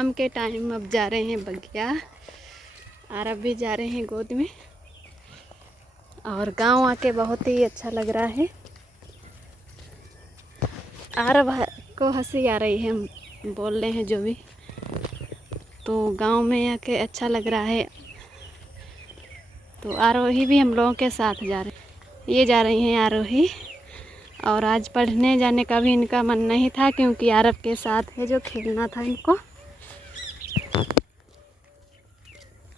शाम के टाइम अब जा रहे हैं बगिया। आरब भी जा रहे हैं गोद में। और गांव आके बहुत ही अच्छा लग रहा है। आरब को हंसी आ रही है, हम बोल रहे हैं जो भी, तो गांव में आके अच्छा लग रहा है। तो आरोही भी हम लोगों के साथ जा रहे हैं। ये जा रही हैं आरोही। और आज पढ़ने जाने का भी इनका मन नहीं था, क्योंकि आरब के साथ है जो खेलना था इनको।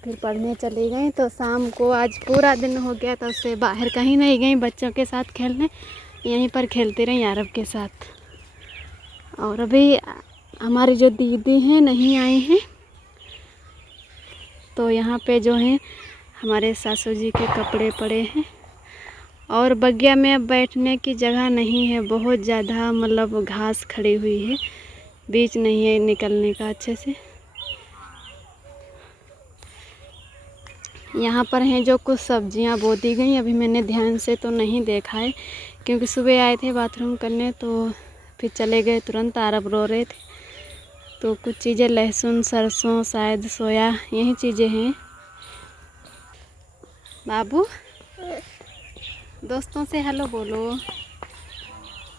फिर पढ़ने चली गई, तो शाम को आज पूरा दिन हो गया, तो उससे बाहर कहीं नहीं गई बच्चों के साथ खेलने। यहीं पर खेलती रही आरब के साथ। और अभी हमारी जो दीदी हैं नहीं आई हैं, तो यहाँ पे जो है हमारे सासू जी के कपड़े पड़े हैं। और बगिया में अब बैठने की जगह नहीं है, बहुत ज़्यादा मतलब घास खड़ी हुई है, बीच नहीं है निकलने का अच्छे से। यहाँ पर हैं जो कुछ सब्जियाँ बो दी गई, अभी मैंने ध्यान से तो नहीं देखा है, क्योंकि सुबह आए थे बाथरूम करने तो फिर चले गए तुरंत। आरब रो रहे थे, तो कुछ चीज़ें लहसुन, सरसों, शायद सोया, यही चीज़ें हैं। बाबू दोस्तों से हेलो बोलो।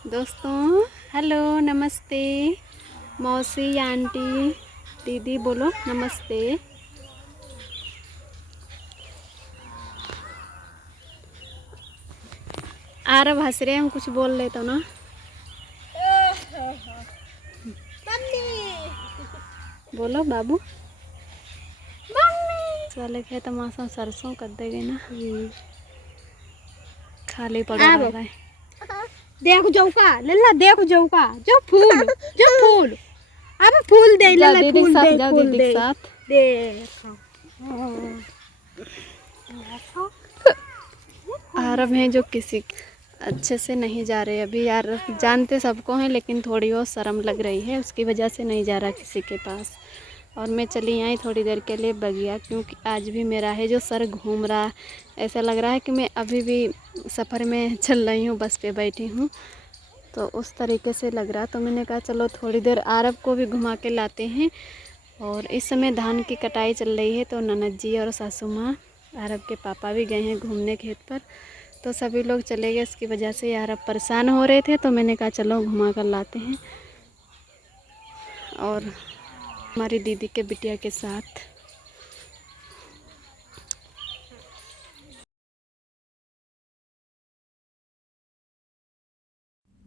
दोस्तों हेलो, नमस्ते। मौसी, आंटी, दीदी बोलो नमस्ते। आरब हंस रहे, हम कुछ बोल रहे तो ना। बोलो बाबू। वाले खेत मौसम सरसों कर देंगे ना, खाली पड़ा रहा है। देखो जौका लल्ला, देखो जौका, जो फूल, जो फूल, अब फूल दे लल्ला, फूल दे, फूल दे, देखो। आरब हैं जो किसी अच्छे से नहीं जा रहे अभी। यार जानते सबको हैं, लेकिन थोड़ी और शर्म लग रही है, उसकी वजह से नहीं जा रहा किसी के पास। और मैं चली आई थोड़ी देर के लिए बगिया, क्योंकि आज भी मेरा है जो सर घूम रहा। ऐसा लग रहा है कि मैं अभी भी सफ़र में चल रही हूँ, बस पे बैठी हूँ, तो उस तरीके से लग रहा। तो मैंने कहा चलो थोड़ी देर आरब को भी घुमा के लाते हैं। और इस समय धान की कटाई चल रही है, तो ननद जी और सासू माँ, आरब के पापा भी गए हैं घूमने खेत पर, तो सभी लोग चले गए। इसकी वजह से आरब परेशान हो रहे थे, तो मैंने कहा चलो घुमा कर लाते हैं। और हमारी दीदी के बिटिया के साथ।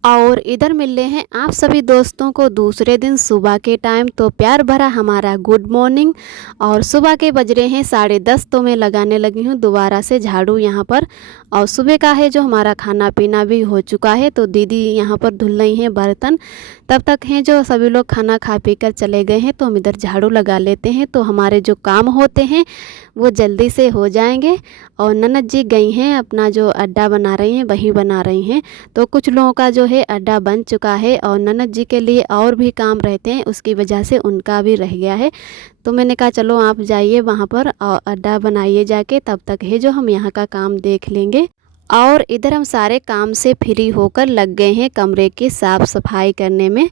और इधर मिल रहे हैं आप सभी दोस्तों को दूसरे दिन सुबह के टाइम। तो प्यार भरा हमारा गुड मॉर्निंग। और सुबह के बज रहे हैं 10:30, तो मैं लगाने लगी हूँ दोबारा से झाड़ू यहाँ पर। और सुबह का है जो हमारा खाना पीना भी हो चुका है, तो दीदी यहाँ पर धुल रही हैं बर्तन। तब तक हैं जो सभी लोग खाना खा पी कर चले गए हैं, तो हम इधर झाड़ू लगा लेते हैं, तो हमारे जो काम होते हैं वो जल्दी से हो जाएंगे। और ननद जी गई हैं अपना जो अड्डा बना रही हैं वहीं बना रही हैं, तो कुछ लोगों का जो है अड्डा बन चुका है, और ननद जी के लिए और भी काम रहते हैं, उसकी वजह से उनका भी रह गया है। तो मैंने कहा चलो आप जाइए वहाँ पर और अड्डा बनाइए जाके, तब तक है जो हम यहाँ का काम देख लेंगे। और इधर हम सारे काम से फ्री होकर लग गए हैं कमरे की साफ़ सफाई करने में।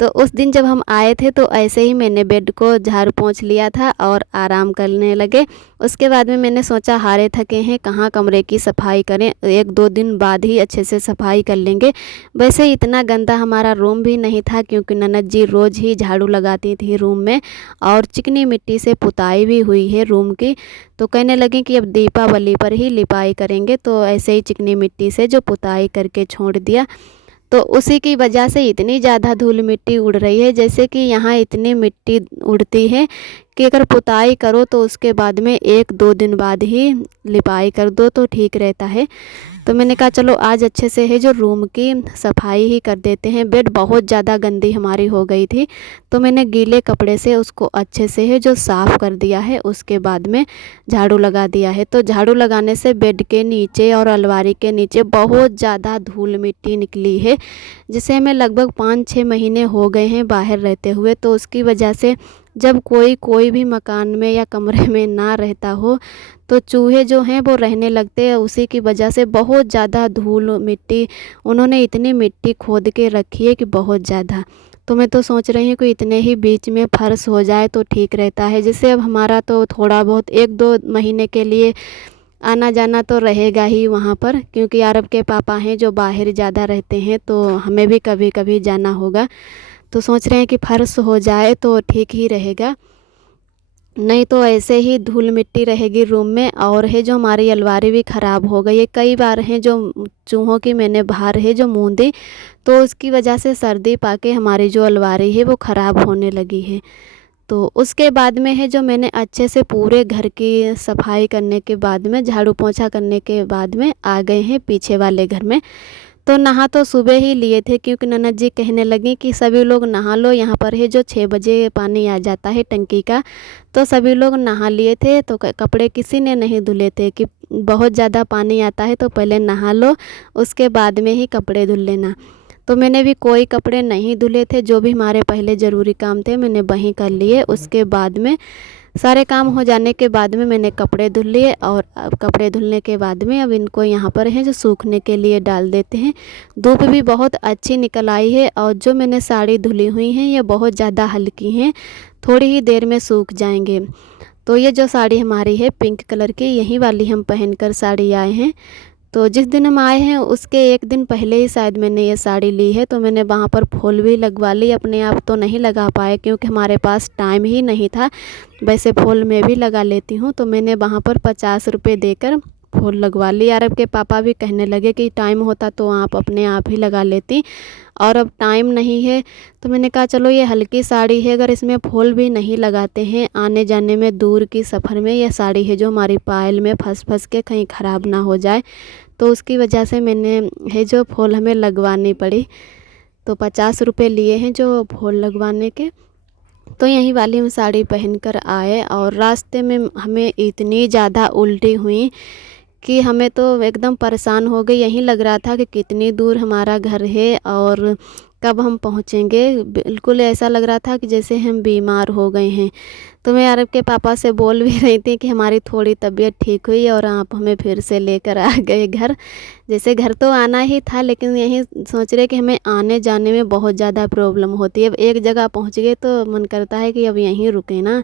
तो उस दिन जब हम आए थे तो ऐसे ही मैंने बेड को झाड़ू पोंछ लिया था और आराम करने लगे। उसके बाद में मैंने सोचा हारे थके हैं, कहाँ कमरे की सफाई करें, 1-2 दिन बाद ही अच्छे से सफाई कर लेंगे। वैसे इतना गंदा हमारा रूम भी नहीं था, क्योंकि ननद जी रोज़ ही झाड़ू लगाती थी रूम में, और चिकनी मिट्टी से पुताई भी हुई है रूम की। तो कहने लगी कि अब दीपावली पर ही लिपाई करेंगे, तो ऐसे ही चिकनी मिट्टी से जो पुताई करके छोड़ दिया। तो उसी की वजह से इतनी ज़्यादा धूल मिट्टी उड़ रही है, जैसे कि यहाँ इतनी मिट्टी उड़ती है कि अगर पुताई करो तो उसके बाद में 1-2 दिन बाद ही लिपाई कर दो तो ठीक रहता है। तो मैंने कहा चलो आज अच्छे से है जो रूम की सफाई ही कर देते हैं। बेड बहुत ज़्यादा गंदी हमारी हो गई थी, तो मैंने गीले कपड़े से उसको अच्छे से है जो साफ़ कर दिया है, उसके बाद में झाड़ू लगा दिया है। तो झाड़ू लगाने से बेड के नीचे और अलमारी के नीचे बहुत ज़्यादा धूल मिट्टी निकली है, जिसे हमें लगभग 5-6 महीने हो गए हैं बाहर रहते हुए। तो उसकी वजह से जब कोई भी मकान में या कमरे में ना रहता हो, तो चूहे जो हैं वो रहने लगते हैं। उसी की वजह से बहुत ज़्यादा धूल मिट्टी, उन्होंने इतनी मिट्टी खोद के रखी है कि बहुत ज़्यादा। तो मैं तो सोच रही हूँ कि इतने ही बीच में फ़र्श हो जाए तो ठीक रहता है। जैसे अब हमारा तो थोड़ा बहुत 1-2 महीने के लिए आना जाना तो रहेगा ही वहाँ पर, क्योंकि आरब के पापा हैं जो बाहर ज़्यादा रहते हैं, तो हमें भी कभी कभी जाना होगा। तो सोच रहे हैं कि फ़र्श हो जाए तो ठीक ही रहेगा, नहीं तो ऐसे ही धूल मिट्टी रहेगी रूम में। और है जो हमारी अलमारी भी ख़राब हो गई है, कई बार है जो चूहों की मैंने बाहर है जो मूंदी, तो उसकी वजह से सर्दी पाके हमारी जो अलमारी है वो ख़राब होने लगी है। तो उसके बाद में है जो मैंने अच्छे से पूरे घर की सफाई करने के बाद में, झाड़ू पोंछा करने के बाद में आ गए हैं पीछे वाले घर में। तो नहा तो सुबह ही लिए थे, क्योंकि ननद जी कहने लगी कि सभी लोग नहा लो, यहाँ पर है जो 6 बजे पानी आ जाता है टंकी का। तो सभी लोग नहा लिए थे, तो कपड़े किसी ने नहीं धुले थे कि बहुत ज़्यादा पानी आता है तो पहले नहा लो, उसके बाद में ही कपड़े धुल लेना। तो मैंने भी कोई कपड़े नहीं धुले थे, जो भी हमारे पहले ज़रूरी काम थे मैंने वहीं कर लिए। उसके बाद में सारे काम हो जाने के बाद में मैंने कपड़े धुल लिए, और अब कपड़े धुलने के बाद में अब इनको यहाँ पर है जो सूखने के लिए डाल देते हैं। धूप भी बहुत अच्छी निकल आई है, और जो मैंने साड़ी धुली हुई हैं ये बहुत ज़्यादा हल्की हैं, थोड़ी ही देर में सूख जाएंगे। तो ये जो साड़ी हमारी है पिंक कलर की, यही वाली हम पहनकर साड़ी आए हैं। तो जिस दिन हम आए हैं उसके एक दिन पहले ही शायद मैंने ये साड़ी ली है, तो मैंने वहाँ पर फूल भी लगवा ली। अपने आप तो नहीं लगा पाए क्योंकि हमारे पास टाइम ही नहीं था, वैसे फूल मैं भी लगा लेती हूँ। तो मैंने वहाँ पर 50 रुपये देकर फूल लगवा ली। अरब के पापा भी कहने लगे कि टाइम होता तो आप अपने आप ही लगा लेती, और अब टाइम नहीं है। तो मैंने कहा चलो ये हल्की साड़ी है, अगर इसमें फूल भी नहीं लगाते हैं आने जाने में, दूर की सफ़र में, यह साड़ी है जो हमारी पायल में फंस फंस के कहीं ख़राब ना हो जाए, तो उसकी वजह से मैंने है जो फूल हमें लगवानी पड़ी। तो 50 रुपये लिए हैं जो फूल लगवाने के। तो यही वाली हम साड़ी पहन कर आए, और रास्ते में हमें इतनी ज़्यादा उल्टी हुई कि हमें तो एकदम परेशान हो गई। यहीं लग रहा था कि कितनी दूर हमारा घर है और कब हम पहुँचेंगे। बिल्कुल ऐसा लग रहा था कि जैसे हम बीमार हो गए हैं। तो मैं अरब के पापा से बोल भी रही थी कि हमारी थोड़ी तबीयत ठीक हुई और आप हमें फिर से लेकर आ गए घर। जैसे घर तो आना ही था, लेकिन यहीं सोच रहे कि हमें आने जाने में बहुत ज़्यादा प्रॉब्लम होती है। अब एक जगह पहुंच गए तो मन करता है कि अब यहीं रुके ना।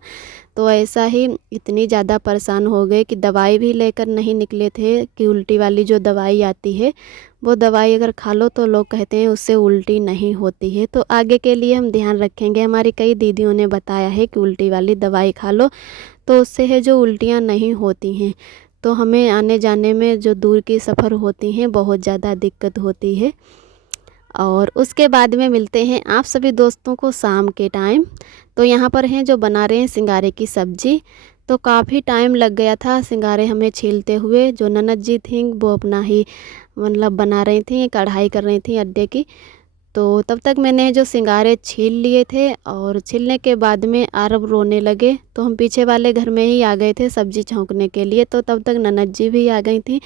तो ऐसा ही इतनी ज़्यादा परेशान हो गए कि दवाई भी लेकर नहीं निकले थे, कि उल्टी वाली जो दवाई आती है वो दवाई अगर खा लो तो लोग कहते हैं उससे उल्टी नहीं होती है। तो आगे के लिए हम ध्यान रखेंगे। हमारी कई दीदियों ने बताया है कि उल्टी वाली दवाई खा लो तो उससे है जो उल्टियाँ नहीं होती हैं। तो हमें आने जाने में जो दूर की सफ़र होती हैं बहुत ज़्यादा दिक्कत होती है। और उसके बाद में मिलते हैं आप सभी दोस्तों को शाम के टाइम। तो यहाँ पर हैं जो बना रहे हैं सिंगारे की सब्ज़ी। तो काफ़ी टाइम लग गया था सिंगारे हमें छीलते हुए। जो ननद जी थी वो अपना ही मतलब बना रही थी, कढ़ाई कर रही थी अड्डे की। तो तब तक मैंने जो सिंगारे छील लिए थे, और छीलने के बाद में आरब रोने लगे। तो हम पीछे वाले घर में ही आ गए थे सब्ज़ी छौंकने के लिए। तो तब तक ननद जी भी आ गई थी।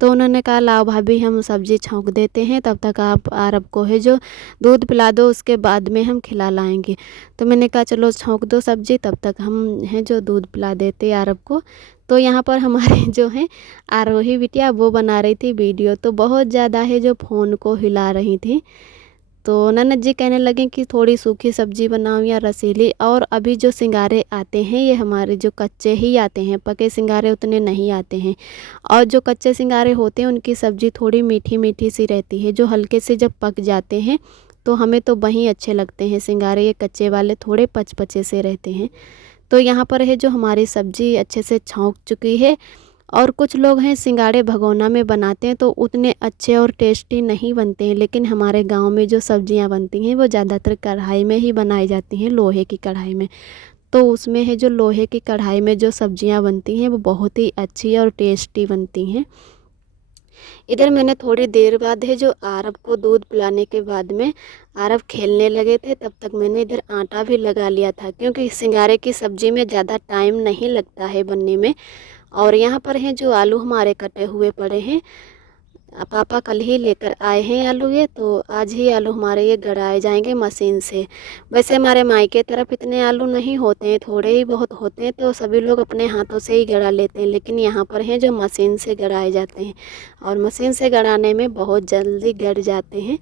तो उन्होंने कहा लाओ भाभी हम सब्ज़ी छौंक देते हैं, तब तक आप आरब को है जो दूध पिला दो, उसके बाद में हम खिला लाएंगे। तो मैंने कहा चलो छौंक दो सब्ज़ी, तब तक हम हैं जो दूध पिला देते आरब को। तो यहाँ पर हमारे जो हैं आरोही बिटिया वो बना रही थी वीडियो, तो बहुत ज़्यादा है जो फ़ोन को हिला रही थी। तो ननद जी कहने लगे कि थोड़ी सूखी सब्ज़ी बनाओ या रसीली। और अभी जो सिंगारे आते हैं ये हमारे जो कच्चे ही आते हैं, पके सिंगारे उतने नहीं आते हैं। और जो कच्चे सिंगारे होते हैं उनकी सब्ज़ी थोड़ी मीठी मीठी सी रहती है। जो हल्के से जब पक जाते हैं तो हमें तो वहीं अच्छे लगते हैं सिंगारे, ये कच्चे वाले थोड़े पचपचे से रहते हैं। तो यहाँ पर है जो हमारी सब्ज़ी अच्छे से छौंक चुकी है। और कुछ लोग हैं सिंगाड़े भगोना में बनाते हैं तो उतने अच्छे और टेस्टी नहीं बनते हैं, लेकिन हमारे गांव में जो सब्जियां बनती हैं वो ज़्यादातर कढ़ाई में ही बनाई जाती हैं, लोहे की कढ़ाई में। तो उसमें है जो लोहे की कढ़ाई में जो सब्जियां बनती हैं वो बहुत ही अच्छी और टेस्टी बनती हैं। इधर मैंने थोड़ी देर बाद है जो आरब को दूध पिलाने के बाद में आरब खेलने लगे थे, तब तक मैंने इधर आटा भी लगा लिया था, क्योंकि सिंगारे की सब्ज़ी में ज़्यादा टाइम नहीं लगता है बनने में। और यहाँ पर हैं जो आलू हमारे कटे हुए पड़े हैं, पापा कल ही लेकर आए हैं आलू ये, तो आज ही आलू हमारे ये गड़ाए जाएंगे मशीन से। वैसे हमारे मायके तरफ इतने आलू नहीं होते हैं, थोड़े ही बहुत होते हैं, तो सभी लोग अपने हाथों से ही गड़ा लेते हैं। लेकिन यहाँ पर हैं जो मशीन से गड़ाए जाते हैं, और मशीन से गड़ाने में बहुत जल्दी गड़ जाते हैं।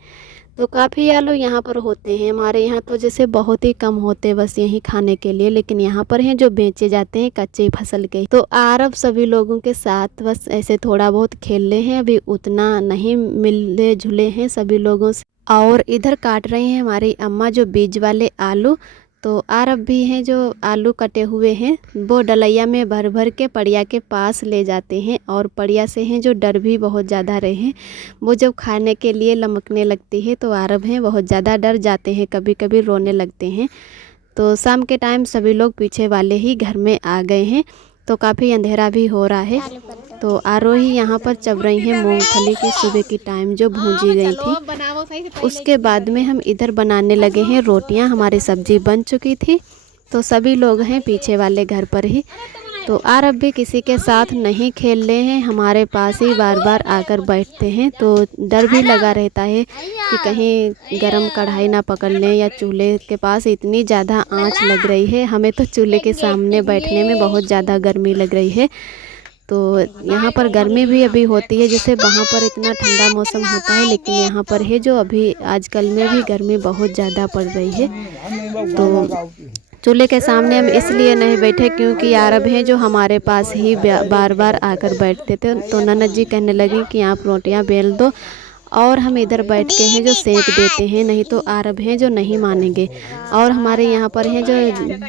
तो काफ़ी आलू यहाँ पर होते हैं। हमारे यहाँ तो जैसे बहुत ही कम होते हैं बस यहीं खाने के लिए, लेकिन यहाँ पर हैं जो बेचे जाते हैं कच्चे फसल के। तो आरब सभी लोगों के साथ बस ऐसे थोड़ा बहुत खेल रहे हैं, अभी उतना नहीं मिले जुले हैं सभी लोगों से। और इधर काट रही हैं हमारी अम्मा जो बीज वाले आलू। तो आरब भी हैं जो आलू कटे हुए हैं वो डलैया में भर भर के पड़िया के पास ले जाते हैं। और पड़िया से हैं जो डर भी बहुत ज़्यादा रहे हैं, वो जब खाने के लिए लमकने लगती है तो आरब हैं बहुत ज़्यादा डर जाते हैं, कभी कभी रोने लगते हैं। तो शाम के टाइम सभी लोग पीछे वाले ही घर में आ गए हैं, तो काफ़ी अंधेरा भी हो रहा है। तो आरोही यहाँ पर चब रही हैं मूंगफली की सुबह की टाइम जो भूंजी गई थी। उसके बाद में हम इधर बनाने लगे हैं रोटियाँ। हमारी सब्जी बन चुकी थी, तो सभी लोग हैं पीछे वाले घर पर ही। तो आरब भी किसी के साथ नहीं खेल रहे हैं, हमारे पास ही बार बार आकर बैठते हैं। तो डर भी लगा रहता है कि कहीं गरम कढ़ाई ना पकड़ लें, या चूल्हे के पास इतनी ज़्यादा आंच लग रही है। हमें तो चूल्हे के सामने बैठने में बहुत ज़्यादा गर्मी लग रही है। तो यहाँ पर गर्मी भी अभी होती है, जैसे वहाँ पर इतना ठंडा मौसम होता है, लेकिन यहाँ पर है जो अभी आजकल में भी गर्मी बहुत ज़्यादा पड़ रही है। तो चूल्हे के सामने हम इसलिए नहीं बैठे क्योंकि अरब हैं जो हमारे पास ही बार बार आकर बैठते थे। तो ननद जी कहने लगी कि आप रोटियां बेल दो और हम इधर बैठ के हैं जो सेक देते हैं, नहीं तो अरब हैं जो नहीं मानेंगे। और हमारे यहाँ पर हैं जो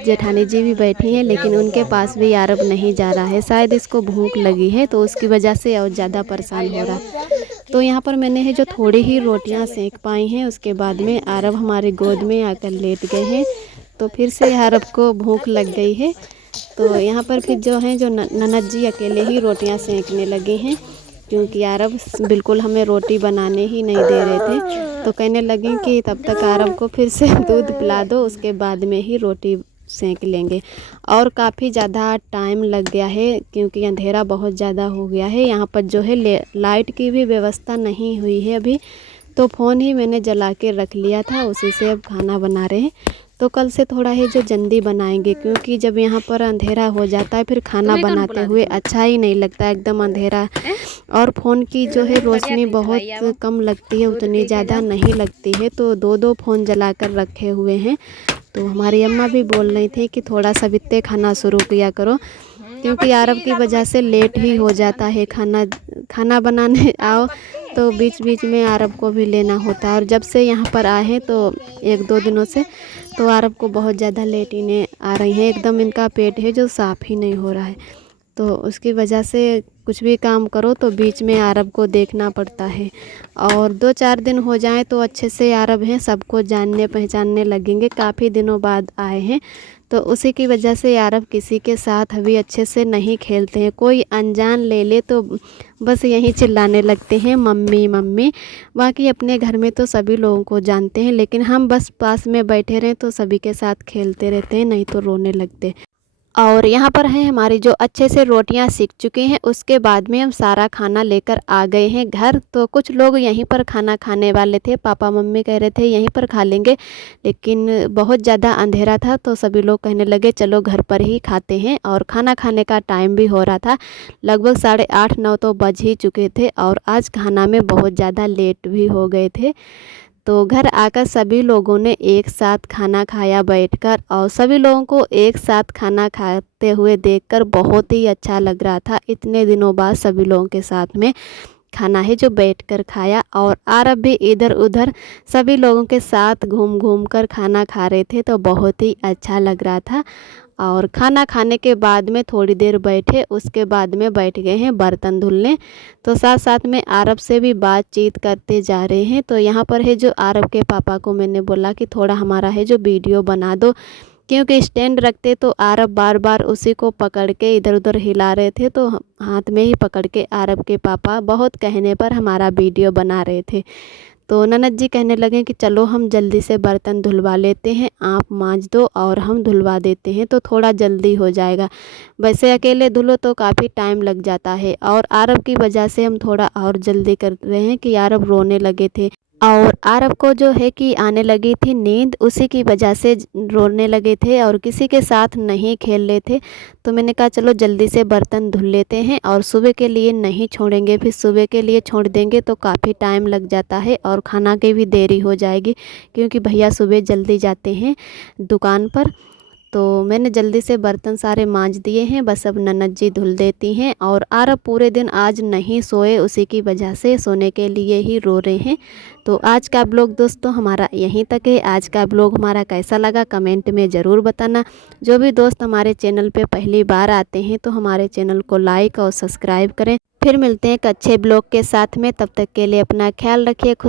जेठानी जी भी बैठी हैं, लेकिन उनके पास भी अरब नहीं जा रहा है, शायद इसको भूख लगी है तो उसकी वजह से और ज़्यादा परेशान हो रहा है। तो यहाँ पर मैंने है जो थोड़ी ही रोटियाँ सेक पाई हैं, उसके बाद में अरब हमारे गोद में आकर लेट गए हैं। तो फिर से अरब को भूख लग गई है। तो यहाँ पर फिर जो है जो ननद जी अकेले ही रोटियाँ सेकने लगे हैं, क्योंकि अरब बिल्कुल हमें रोटी बनाने ही नहीं दे रहे थे। तो कहने लगे कि तब तक अरब को फिर से दूध पिला दो, उसके बाद में ही रोटी सेक लेंगे। और काफ़ी ज़्यादा टाइम लग गया है क्योंकि अंधेरा बहुत ज़्यादा हो गया है। यहाँ पर जो है लाइट की भी व्यवस्था नहीं हुई है अभी, तो फ़ोन ही मैंने जला के रख लिया था, उसी से अब खाना बना रहे हैं। तो कल से थोड़ा है जो जल्दी बनाएंगे, क्योंकि जब यहाँ पर अंधेरा हो जाता है फिर खाना बनाते हुए अच्छा ही नहीं लगता, एकदम अंधेरा। और फ़ोन की जो है रोशनी बहुत कम लगती है, उतनी ज़्यादा नहीं लगती है। तो दो दो फ़ोन जला कर रखे हुए हैं। तो हमारी अम्मा भी बोल रही थी कि थोड़ा सा बित्ते खाना शुरू किया करो, क्योंकि अरब की वजह से लेट ही हो जाता है। खाना बनाने आओ तो बीच बीच में अरब को भी लेना होता है। और जब से यहाँ पर आए हैं तो एक दो दिनों से तो अरब को बहुत ज़्यादा लेटिनें आ रही हैं, एकदम इनका पेट है जो साफ़ ही नहीं हो रहा है। तो उसकी वजह से कुछ भी काम करो तो बीच में अरब को देखना पड़ता है। और 2-4 दिन हो जाएं तो अच्छे से अरब हैं सबको जानने पहचानने लगेंगे, काफ़ी दिनों बाद आए हैं। तो उसी की वजह से अरब किसी के साथ अभी अच्छे से नहीं खेलते हैं। कोई अनजान ले ले तो बस यहीं चिल्लाने लगते हैं मम्मी मम्मी। बाकी अपने घर में तो सभी लोगों को जानते हैं, लेकिन हम बस पास में बैठे रहें तो सभी के साथ खेलते रहते हैं, नहीं तो रोने लगते। और यहाँ पर है हमारी जो अच्छे से रोटियाँ सीख चुकी हैं, उसके बाद में हम सारा खाना लेकर आ गए हैं घर। तो कुछ लोग यहीं पर खाना खाने वाले थे, पापा मम्मी कह रहे थे यहीं पर खा लेंगे, लेकिन बहुत ज़्यादा अंधेरा था तो सभी लोग कहने लगे चलो घर पर ही खाते हैं। और खाना खाने का टाइम भी हो रहा था, लगभग 8:30-9 तो बज ही चुके थे, और आज खाना में बहुत ज़्यादा लेट भी हो गए थे। तो घर आकर सभी लोगों ने एक साथ खाना खाया बैठकर, और सभी लोगों को एक साथ खाना खाते हुए देखकर बहुत ही अच्छा लग रहा था। इतने दिनों बाद सभी लोगों के साथ में खाना है जो बैठकर खाया। और अरब भी इधर उधर सभी लोगों के साथ घूम घूम कर खाना खा रहे थे, तो बहुत ही अच्छा लग रहा था। और खाना खाने के बाद में थोड़ी देर बैठे, उसके बाद में बैठ गए हैं बर्तन धुलने। तो साथ साथ में अरब से भी बातचीत करते जा रहे हैं। तो यहाँ पर है जो अरब के पापा को मैंने बोला कि थोड़ा हमारा है जो वीडियो बना दो, क्योंकि स्टैंड रखते तो अरब बार बार उसी को पकड़ के इधर उधर हिला रहे थे, तो हाथ में ही पकड़ के अरब के पापा बहुत कहने पर हमारा वीडियो बना रहे थे। तो ननद जी कहने लगे कि चलो हम जल्दी से बर्तन धुलवा लेते हैं, आप मांज दो और हम धुलवा देते हैं, तो थोड़ा जल्दी हो जाएगा। वैसे अकेले धुलो तो काफ़ी टाइम लग जाता है, और अरब की वजह से हम थोड़ा और जल्दी कर रहे हैं कि अरब रोने लगे थे। और आरव को जो है कि आने लगी थी नींद, उसी की वजह से रोने लगे थे और किसी के साथ नहीं खेल रहे थे। तो मैंने कहा चलो जल्दी से बर्तन धुल लेते हैं और सुबह के लिए नहीं छोड़ेंगे, फिर सुबह के लिए छोड़ देंगे तो काफ़ी टाइम लग जाता है और खाना की भी देरी हो जाएगी, क्योंकि भैया सुबह जल्दी जाते हैं दुकान पर। तो मैंने जल्दी से बर्तन सारे मांज दिए हैं, बस अब ननद जी धुल देती हैं। और आरव पूरे दिन आज नहीं सोए, उसी की वजह से सोने के लिए ही रो रहे हैं। तो आज का ब्लॉग दोस्तों हमारा यहीं तक है। आज का ब्लॉग हमारा कैसा लगा कमेंट में ज़रूर बताना। जो भी दोस्त हमारे चैनल पे पहली बार आते हैं तो हमारे चैनल को लाइक और सब्सक्राइब करें। फिर मिलते हैं एक अच्छे ब्लॉग के साथ में, तब तक के लिए अपना ख्याल रखिए। खुश